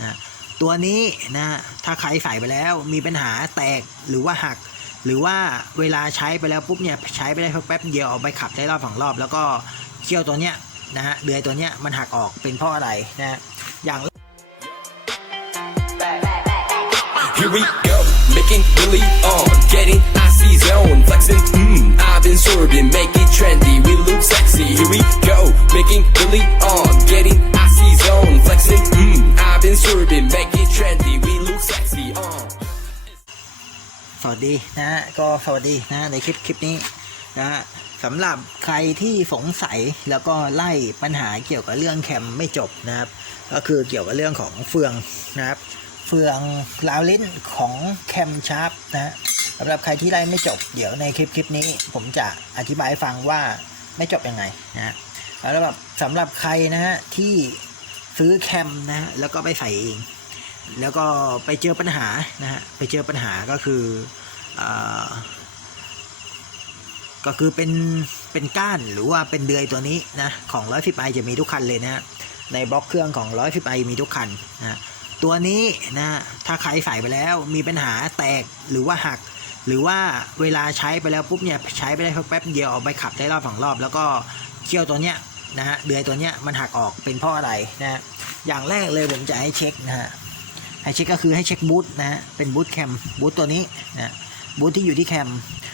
นะตัวนี้นะถ้าใครใส่ไปแล้วมีปัญหาแตกหรือว่าหัก หรือว่าเวลาใช้ไปแล้วปุ๊บเนี่ยใช้ไปได้แป๊บเดียวเอาไปขับได้รอบสองรอบ แล้วก็เขี้ยวตัวเนี้ยนะฮะเดือยตัวเนี้ยมันหักออกเป็นเพราะอะไรนะอย่าง Here we go, making Billy on, getting icy zone, flexing. Mmm, I've been swerving, make it trendy. We look sexy. Here we go, making Billy on, สวัสดีนะฮะก็สวัสดีนะในคลิปคลิปนี้นะฮะสำหรับใครที่สงสัยแล้วก็ไล่ปัญหาเกี่ยวกับเรื่องแคมไม่จบนะครับ ก็คือเกี่ยวกับเรื่องของเฟืองนะครับ เฟืองลาวลิ้นของแคมชาร์ปนะฮะสำหรับใครที่ไล่ไม่จบเดี๋ยวในคลิปคลิปนี้ ผมจะอธิบายฟังว่าไม่จบยังไงนะฮะแล้วแบบสำหรับใครนะฮะที่ซื้อแคมนะฮะแล้วก็ไปใส่เอง แล้วก็ไปเจอปัญหานะฮะไปเจอปัญหาก็คืออก็คือเป็นเป็นก้านหรือว่าเป็นเดือยตัวนี้นะของร้อยฟิไอจะมีทุกคันเลยนะฮะในบล็อกเครื่องของร้อยฟิไอมีทุกคันนะตัวนี้นะถ้าใครใส่ไปแล้วมีปัญหาแตกหรือว่าหัก หรือว่าเวลาใช้ไปแล้วปุ๊บเนี่ยใช้ไปได้แป๊บเดียวเอาไปขับได้รอบสองรอบ แล้วก็เขี้ยวตัวเนี้ยนะฮะเดือยตัวเนี้ยมันหักออกเป็นเพราะอะไรนะอย่างแรกเลยผมจะให้เช็คนะฮะ ให้เช็คก็คือให้เช็คบูทนะฮะเป็นบูทแคมบูทตัวนี้นะบูทที่อยู่ที่แคม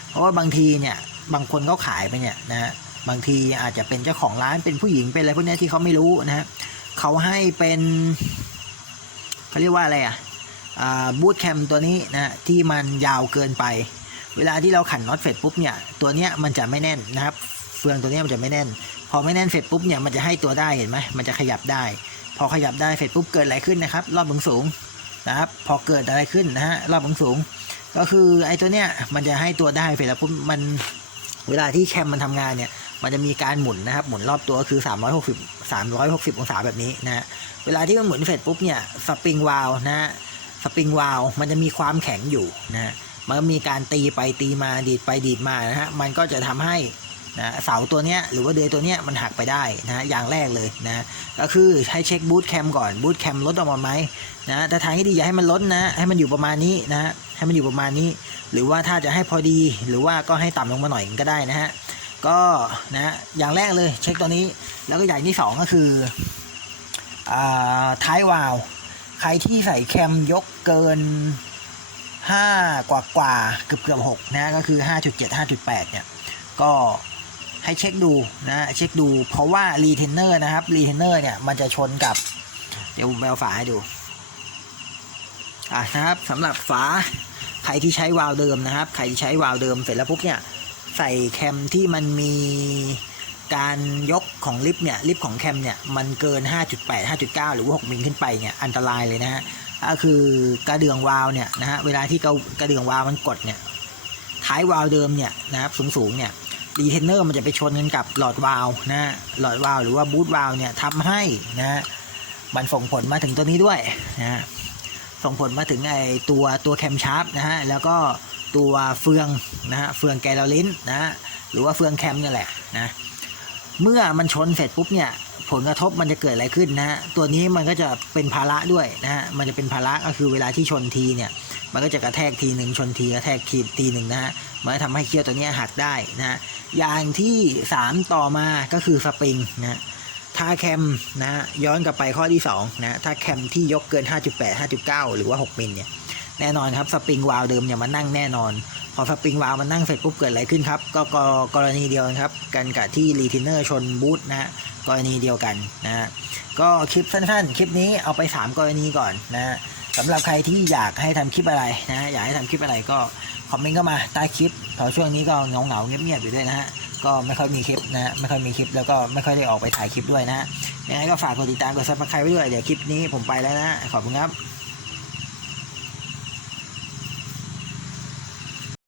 เพราะว่าบางทีเนี่ยบางคนเขาขายไปเนี่ยนะฮะบางทีอาจจะเป็นเจ้าของร้านเป็นผู้หญิงเป็นอะไรพวกนี้ที่เขาไม่รู้นะฮะเขาให้เป็นเขาเรียกว่าอะไรอะบูทแคมตัวนี้นะฮะที่มันยาวเกินไป เวลาที่เราขันน็อตเสร็จปุ๊บเนี่ยตัวเนี้ยมันจะไม่แน่นนะครับเฟืองตัวเนี้ยมันจะไม่แน่น พอไม่แน่นเสร็จปุ๊บเนี่ยมันจะให้ตัวได้เห็นไหมมันจะขยับได้ พอขยับได้เสร็จปุ๊บเกิดอะไรขึ้นนะครับ รอบสูง นะครับ พอเกิดอะไรขึ้นนะฮะรอบสูงก็คือไอ้ตัวเนี้ยมันจะให้ตัวได้เสร็จแล้วปุ๊บมันเวลาที่แคมมันทำงานเนี่ย มันจะมีการหมุนนะครับ หมุนรอบตัวก็คือ 360 360 องศาแบบนี้นะฮะเวลาที่มันหมุนเสร็จปุ๊บเนี่ยสปริงวาลนะฮะสปริงวาลมันจะมีความแข็งอยู่นะฮะมันมีการตีไปตีมาดีดไปดีดมานะฮะมันก็จะทำให้ นะเสาตัวเนี้ยหรือว่าเดือยตัวเนี้ยมันหักไปได้นะฮะอย่างแรกเลยนะก็คือให้เช็คบูทแคมก่อนบูทแคมลดออกมาไหมนะแต่ทางที่ดีอย่าให้มันลดนะให้มันอยู่ประมาณนี้นะให้มันอยู่ประมาณนี้ หรือว่าถ้าจะให้พอดีหรือว่าก็ให้ต่ำลงมาหน่อยก็ได้นะฮะก็นะอย่างแรกเลยเช็คตัวนี้แล้วก็อย่างที่สองก็คืออ่าท้ายวาลใครที่ใส่แคมยกเกินห้ากว่ากว่าเกือบเกือบหกนะก็คือห้าจุดเจ็ดห้าจุดแปดเนี่ยก็ ให้เช็คดูนะเช็คดู เพราะว่ารีเทนเนอร์นะครับรีเทนเนอร์เนี่ยมันจะชนกับเดี๋ยวผมไปเอาฝาให้ดูอะนะครับสำหรับฝาใครที่ใช้วาล์วเดิมนะครับ ใครที่ใช้วาล์วเดิมเสร็จแล้วปุ๊บเนี่ยใส่แคมที่มันมีการยกของลิฟเนี่ยลิฟของแคมเนี่ยมันเกิน 5.8 5.9 หรือว่า 6 มิลขึ้นไปเนี่ยอันตรายเลยนะฮะก็คือกระเดื่องวาล์วเนี่ยนะฮะเวลาที่กระกระเดื่องวาล์วมันกดเนี่ยท้ายวาล์วเดิมเนี่ยนะครับสูงๆเนี่ย รีเทนเนอร์มันจะไปชนกันกับหลอดวาล์วนะฮะหลอดวาล์วหรือว่าบูทวาล์วเนี่ยทำให้นะฮะมันส่งผลมาถึงตัวนี้ด้วยนะฮะส่งผลมาถึงไอตัวตัวแคมชาร์ปนะฮะแล้วก็ตัวเฟืองนะฮะเฟืองแกลลอลินนะฮะหรือว่าเฟืองแคมเนี่ยแหละนะเมื่อมันชนเสร็จปุ๊บเนี่ยผลกระทบมันจะเกิดอะไรขึ้นนะฮะตัวนี้มันก็จะเป็นภาระด้วยนะฮะมันจะเป็นภาระก็คือเวลาที่ชนทีเนี่ย มันก็จะกระแทกทีหนึ่งชนทีกระแทกทีดทีหนึ่งนะฮะมันทำให้เคี้ยวตัวนี้หักได้นะฮะอย่างที่สามต่อมาก็คือสปริงนะถ้าแคมนะฮะย้อนกลับไปข้อที่สองนะถ้าแคมที่ยกเกิน 5.8 5.9 หรือว่า 6 มิลเนี่ยแน่นอนครับสปริงวาล์วเดิมเนี่ยมันนั่งแน่นอน พอสปริงวาล์วมันนั่งเสร็จปุ๊บเกิดอะไรขึ้นครับ ก็กกรณีเดียวกันครับกันกับที่รีเทนเนอร์ชนบูทนะฮะกรณีเดียวกันนะฮะก็คลิปสั้นๆ คลิปนี้เอาไป 3 กรณีก่อนนะฮะ สำหรับใครที่อยากให้ทำคลิปอะไรนะ อยากให้ทำคลิปอะไรก็คอมเมนต์เข้ามาใต้คลิปเพราะช่วงนี้ก็เงาเงาเงียบเงียบอยู่ด้วยนะฮะ ก็ไม่ค่อยมีคลิปนะไม่ค่อยมีคลิปแล้วก็ไม่ค่อยได้ออกไปถ่ายคลิปด้วยนะฮะยังไงก็ฝากกดติดตามกดซับสไครต์ไว้ด้วย เดี๋ยวคลิปนี้ผมไปแล้วนะ ขอบคุณครับ